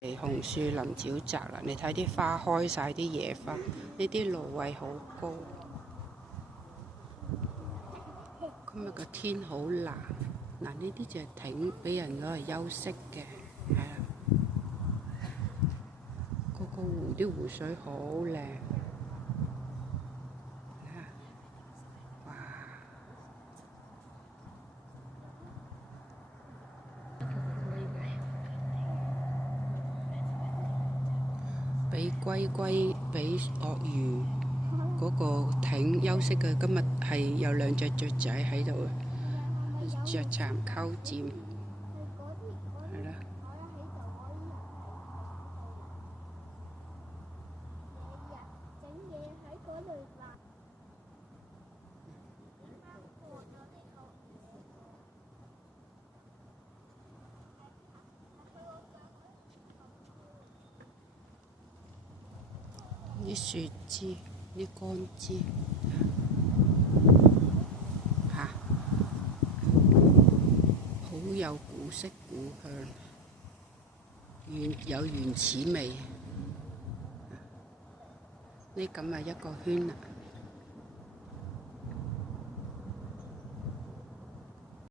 紅樹林沼澤啦，你睇啲花開晒啲野花，呢啲蘆葦好高。今日個天好藍，嗱呢啲就係亭，俾人攞嚟休息嘅，係啦。個湖啲湖水好靚，哇！俾龜龜，俾鱷魚嗰個艇休息嘅。今日係有兩隻雀仔喺度，雀巢鳩佔，係啦。啲樹枝，啲乾枝，好有古色古香，有原始味。呢咁啊一個圈啊！